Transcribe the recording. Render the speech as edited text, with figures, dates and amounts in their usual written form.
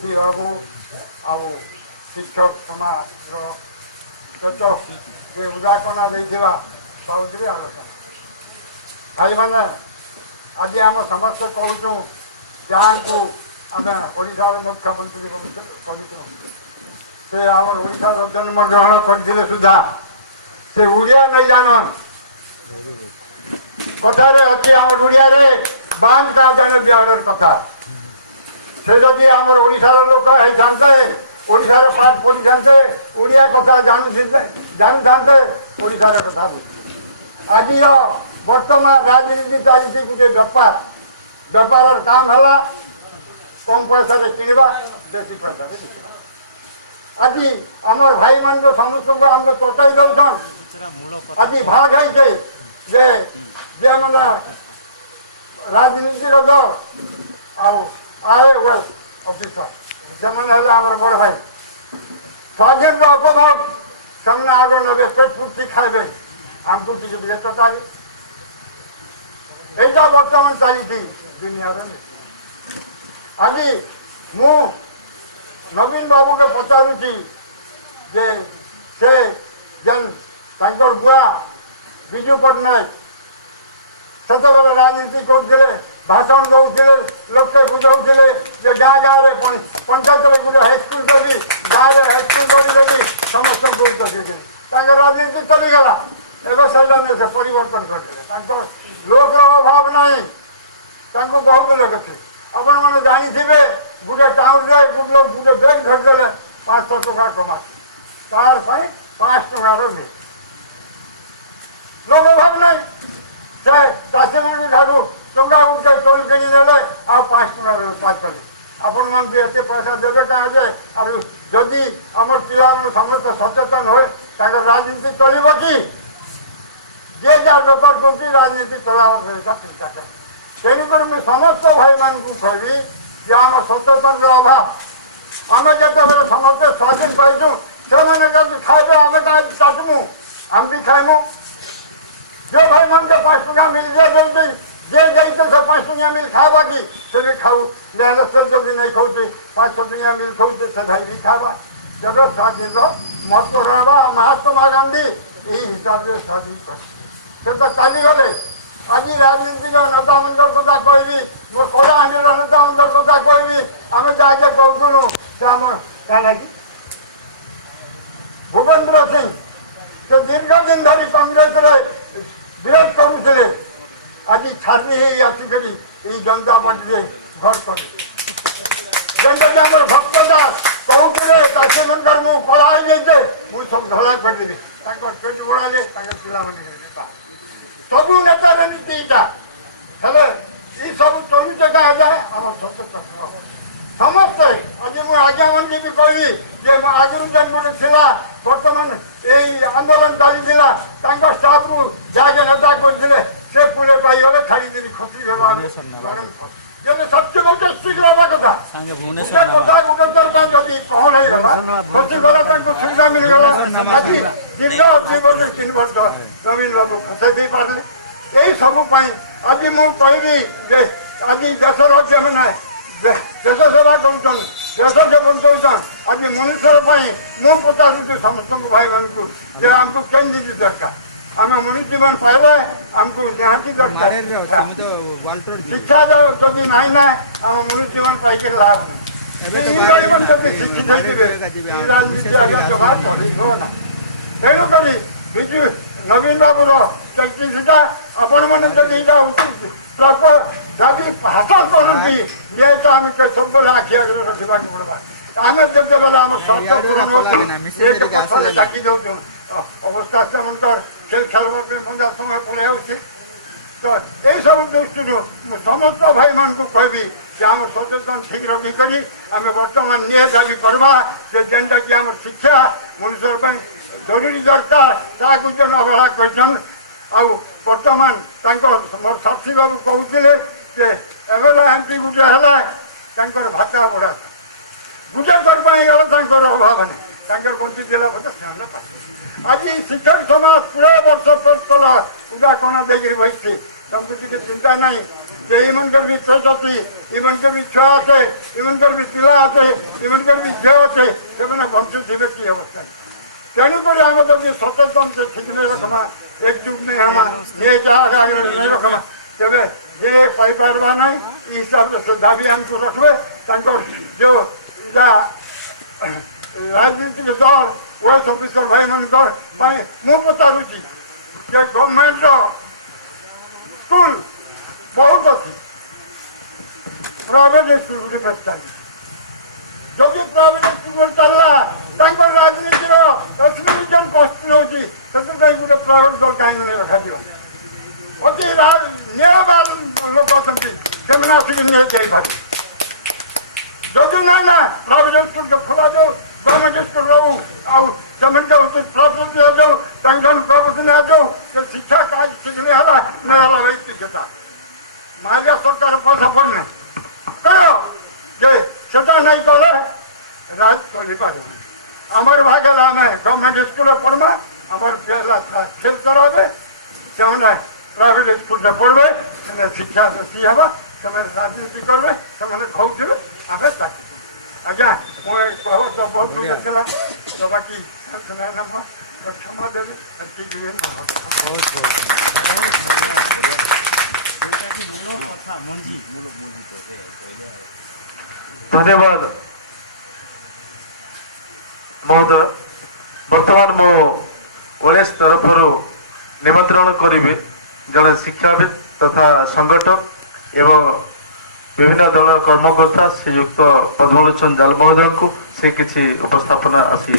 श्री बाबू आउ शिक्षक समाज उदाकरणा देवा सब आलोचना भाई मैंने आज आम समस्ते कहूँ जहाँ को आम ओडार मुख्यमंत्री से आम ओडार जन्म ग्रहण करते सुधा से ओडिया नहीं जानन कथार अच्छी आम ओडिया बांध का जन बिहार कथा से जदि आम ओडार लोक होते ओडार पाठ पढ़ी था ओडिया कथा जानी था ओडार कथा आज बर्तमान राजनीति चली गोटे बेपार बेपार काम है कम पैसा किणवा बेसी पैसा आज आम भाई मान समस्त को आम कटाई दौन आज भाग है जे मैंने राजनीति दल आईएएस ऑफिसर से मैंने बड़ भाई स्वाधीन अपभोग से आग ने पेट पूर्ति खाइबे आमको टे चटाई यहीटा बर्तमान चली दुनिया आज मु नवीन बाबू के पचारुची जे से जेन बुआ विजु पट्टनायक से राजनीति करते भाषण दौले लोक बुझाऊे गाँ गाँव में पंचायत में गोटे हाईस्कल करी गाँव में हाईस्कल कर समस्त राजनीति चलीगला एवं से परिवर्तन करते लोक अभाव ना बहुत लोक थे आपण मैंने जानी गोटे टाउन रे गोटे लोग गोटे बैग धरदे 500 टका कमा तार 5 टकार लोक अभाव ना से चाषी मान ठार टंका गोटे टोल किणी देले आ 5 टकार पाच आपण मैंने एत पैसा देवे कहे और जदि आम पिला समस्त सचेतन हुए राजनीति चलो कि जे जहाँ बेपार कर राजनीति चलावा तेणुक मुझे समस्त भाई मान को कहबी जे आम सचेतन अभाव आम जिते समस्ते स्वाधीन पाइचु से खाइबे आम कहीं चाचमु आम भी खाइमु जो भाई मान 5 टका मिल जाए जे से 5 टका मिल खावा कि से भी खाऊ से जब नहीं खाऊे 500 टका मिल खाऊे से भाई भी खावा जब स्वाधीन महत्व रहा महात्मा गांधी यही हिसाब से स्वाधीन कर से तो चली गले आज राजनीतिक नेता मान कथा कहबी मो कलाहांडी नेता मान कथा कहबी आम जहाँ कहूँ से आम क्या लगी भूपेन्द्र सिंह से दीर्घ दिन धरी कांग्रेस विरोध करुले आज छाड़ी आसिक जनता पार्टी घर कर भक्त दास कहते चाषी मन मु कला जाइए मुझे सब ढला करदेवी पेट बढ़ाले पिला सबू नेता नीति यहाँ ये सब चलुचे क्या जाए आम सचेतन समस्ते आज मुझे आज्ञा मान भी कहबी जे आगु जेन गोटे था बर्तमान यही आंदोलन चली स्टाफ रु जहाँ नेता करते से पुले पाईगले छाड़ी खसी गला सत्य गोटे शीघ्र हवा कथा कथा गोटे थर जदि कहल होगा खसीगला सुविधा मिलगला आज दीर्घ अच्छी 3 वर्ष नवीन बाबू खसई दे पारे यही सबूपाई आज मुझे कहबी आज देशर जे मैंने देश सेवा कर देश से बचाऊन आज मनुष्य मु पचारूँ समस्त भाई मान को आमको केन जिनिस दरकार आम मनुष्य जीवन पाइले आमको निहाती दरकार शिक्षा जदि ना ना आम मनुष्य जीवन पाइक लाभ तेणुक विजु नवीन बाबूर चलता आपण मैंने भाषण करती ये तो आम सब आखि आगे रखा पड़ा आम जो डाकी दौ अवस्था से खेल खेलवा मजा समय पड़े तो यही सब दृष्टि समस्त भाई मान को कहबी कि आम सचेतन ठीक रखिक आम बर्तमान निहाती करवा जेनटा कि आम शिक्षा मनुष्य जरूरी दरकार ताकू जन अवहेला कर बर्तमान मोर साथी बाबू कहते एमपी गोटे है भाता बढ़ा गुटे कर अभाव नहीं बंची देला आज शिक्षक समाज पूरा वर्ष पेट कला उदाकरणा देकर बही तुमको टे चिंता ना ये मन भी इच्छा छुआ आसे इमनकर भी पिला आते इमनकर भी झे अच्छे से बंचु थे कि अवस्था तेणुक आम जब सचेतन से ठीक नहीं रखा एकजुट नहीं हमा ये चाह नहीं रखा तेज ये पाइपारवा ना हिसाब से दाबी हमको रखबे जो राजनीतिक दल वाइस ऑफिसर भाई मन मु पचारूची गवर्नमेंट स्कूल बहुत अच्छी प्राइवेट स्कूल गुटे बेस्ता जदि प्राइवेट स्कूल चलला राजनीतिर असुविधा प्रश्न होती गोटे प्राइवेट दल कहीं नहीं रखा अति न्यायवान लोक अच्छा से आसिक नहीं जदि ना ना प्राइवेट स्कूल को खोला जाऊ गवर्नमेंट स्कूल रहू आमेंट प्रपोजल दिया जाऊ प्रवचन आ जाऊ शिक्षा कार्य ठीक नहीं है ना शिक्षता मालिया सरकार पैसा पड़ने कह नहीं कले राज चली पार आमर भागे आम गवर्नमेंट स्कूल पढ़मा आमर पिला खेल करावे से प्राइवेट स्कूल में पढ़े से शिक्षा बेसी हे से राजनीति करेंगे से खाऊे आम आज्ञा मुझे कह तो बहुत देखला तो बाकी क्षमा देवी धन्यवाद महोदय बर्तमान मो ओएस तरफ निमंत्रण करी जड़े शिक्षाविद तथा संगठक एवं विभिन्न दल कर्मकर्ता श्रीयुक्त पद्मलोचन जाल महोदय को से किसी उपस्थापना आसी